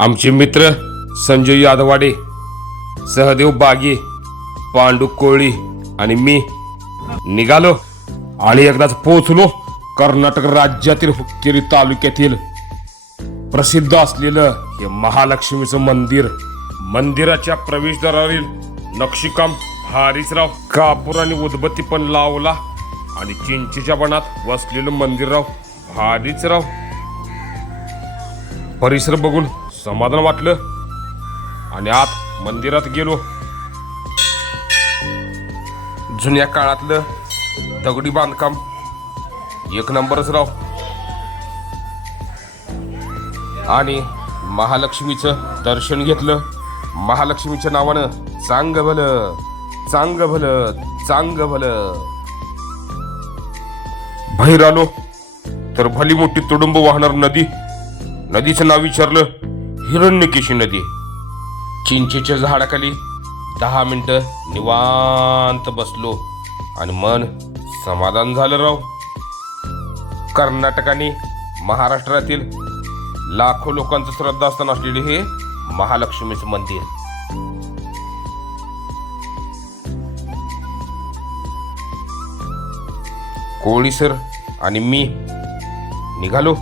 आमचे मित्र संजय यादवाडे सहदेव बागे पांडू कोळी आणि मी निघालो आणि एकदाच पोहोचलो कर्नाटक राज्यातील हुक्केरी तालुक्यातील प्रसिद्ध असलेलं हे महालक्ष्मीचं मंदिर. मंदिराच्या प्रवेशद्वारावरील नक्षीकाम भारीच कापूर आणि उदबत्ती पण लावला आणि चिंचेच्या बनात वसलेलं मंदिरराव राव. परिसर बघून समाधान वाटलं. आणि आत मंदिरात गेलो. जुन्या काळातलं दगडी बांधकाम. एक नंबरच राव. आणि महालक्ष्मीचं दर्शन घेतलं. महालक्ष्मीच्या नावानं चांग भलं चांग भलं चांग भलं बाहेर आलो तर भली मोठी तुडुंब वाहणार नदी. नदीचं नाव विचारलं. हिरण्यकेशी नदी. चिंचेच्या झाडाखाली दहा मिनटं निवांत बसलो आणि मन समाधान झालं राव. कर्नाटक आणि महाराष्ट्रातील लाखो लोकांचं श्रद्धास्थान असलेले हे महालक्ष्मीचं मंदिर. कोळी सर आणि मी निघालो.